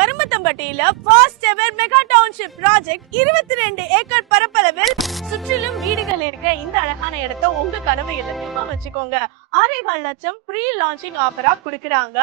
கரும்பத்தம்பட்டியில first ever mega township project 22 acre பரப்பளவில் சுற்றிலும் வீடுகள் இருக்க இந்த அழகான இடத்தை உங்க கனவு இல்லமா வச்சுக்கோங்க. 6.25 லட்சம் ப்ரீ லான்ச்சிங் ஆஃபரா கொடுக்குறாங்க.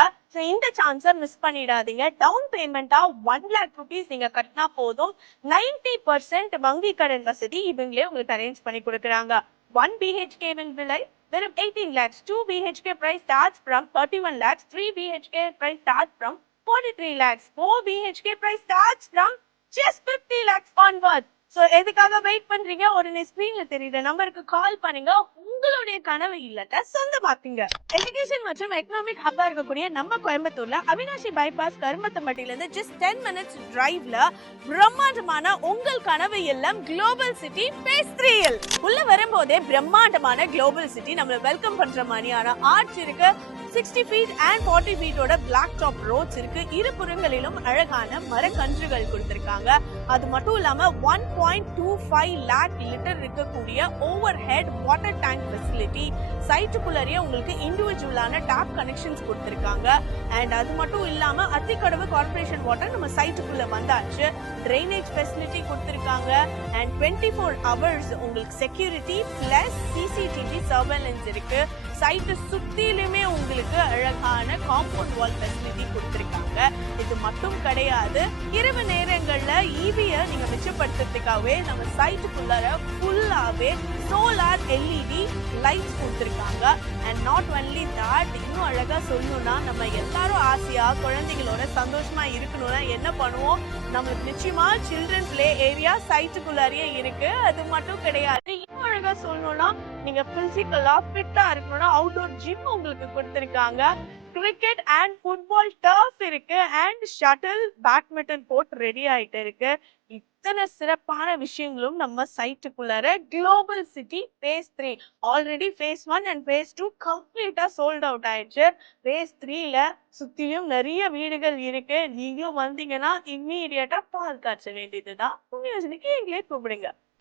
இந்த சான்ஸை மிஸ் பண்ணிடாதீங்க. டவுன் பேமெண்டா 1 லேக் ருபீஸ் நீங்க கட்டினா போதும். 90% வங்கி கடன் வசதி இவங்களே உங்களுக்கு அரேஞ்ச் பண்ணி கொடுக்குறாங்க. 1 BHK விலை வெறும் 18 lakhs. 2 BHK price starts from 31 lakhs. 3 BHK price starts from 43 lakhs. 4 BHK price starts from just 50 lakhs onwards. So எதுக்காக வெயிட் பண்றீங்க? உடனே ஸ்கிரீன்ல தெரியுற நம்பருக்கு கால் பண்ணுங்க. உங்களுடைய கனவு இல்லத்தை சொந்தமாக்குங்க. எஜுகேஷன் மற்றும் எக்கனாமிக் ஹப்பா இருக்கக்கூடிய நம்ம கோயம்புத்தூர்ல அவினாஷி பைபாஸ் கரும்பத்தம்பட்டியில இருந்து just 10 minutes டிரைவ்ல பிரம்மாண்டமான உங்கள் கனவு இல்லம் குளோபல் சிட்டி phase 3 உள்ள வரும்போதே பிரம்மாண்டமான குளோபல் சிட்டி நம்மள வெல்கம் பண்ற மாதிரியான ஆர்ச் இருக்கு. 60 feet and 40 feet ஓட பிளாக் டாப் ரோட்ஸ் இருக்கு. இருபுறங்களிலும் அழகான மரக்கன்றுகள் கொடுத்திருக்காங்க. அது மட்டும் இல்லாம 1.25 lakh லிட்டர் இருக்கக்கூடிய over head water tank facility. சைட்டுக்குள்ளேயே உங்களுக்கு இண்டிவிஜுவலான டேப் கனெக்ஷன்ஸ் கொடுத்திருக்காங்க. அண்ட் அது மட்டும் இல்லாம அத்திக்கடவு கார்பரேஷன் வாட்டர் நம்ம சைட்டுக்குள்ள வந்தாச்சு. ட்ரைனேஜ் ஃபெசிலிட்டி கொடுத்திருக்காங்க. அண்ட் 24 hours உங்களுக்கு செக்யூரிட்டி பிளஸ் சிசிடிவி சர்வேலன்ஸ் இருக்கு. சைட்டு சுத்திலுமே உங்களுக்கு அழகான காம்பவுண்ட் வால் ஃபெசிலிட்டி கொடுத்திருக்காங்க. இது மட்டும் கிடையாது, இரவு நேரங்கள்ல ஈவியை நீங்க மிச்சப்படுத்துறதுக்காகவே நம்ம சைட்டுக்குள்ளார ஃபுல்லாவே சோலார் எல்இடி லைட்ஸ் கொடுத்திருக்காங்க. அண்ட் நாட் ஒன்லி தட், இன்னும் அழகா சொல்லணும்னா நம்ம எல்லாரும் ஆசையா குழந்தைகளோட சந்தோஷமா இருக்கணும்னா என்ன பண்ணுவோம்? நம்மளுக்கு நிச்சயமா சில்ட்ரன் பிளே ஏரியா சைட்டுக்குள்ளாரியே இருக்கு. அது மட்டும் கிடையாது, இன்னும் அழகா சொல்லணும்னா நீங்க பிசிக்கலா ஃபிட்டா இருக்கணும்னா அவுட்டோர் ஜிம் உங்களுக்கு கொடுத்திருக்காங்க. கிரிக்கெட் அண்ட் ஃபுட்பால் டர்ஃப் இருக்கு. And shuttle badminton court ready ஆயிட்டு இருக்கு. இத்தனை சிறப்பான விஷயங்களும் நம்ம சைட்டுக்குள்ளார global city phase 3 already phase 1 and phase 2 கம்ப்ளீட்டா சோல்ட் அவுட் ஆயிடுச்சு. phase 3ல சுத்தியும் நிறைய வீடுகள் இருக்கு. நீங்களும் வந்தீங்கன்னா இம்மீடியட்டா பால் காய்ச்ச வேண்டியதுதான். உங்க யோசனைக்கு எங்களே கூப்பிடுங்க.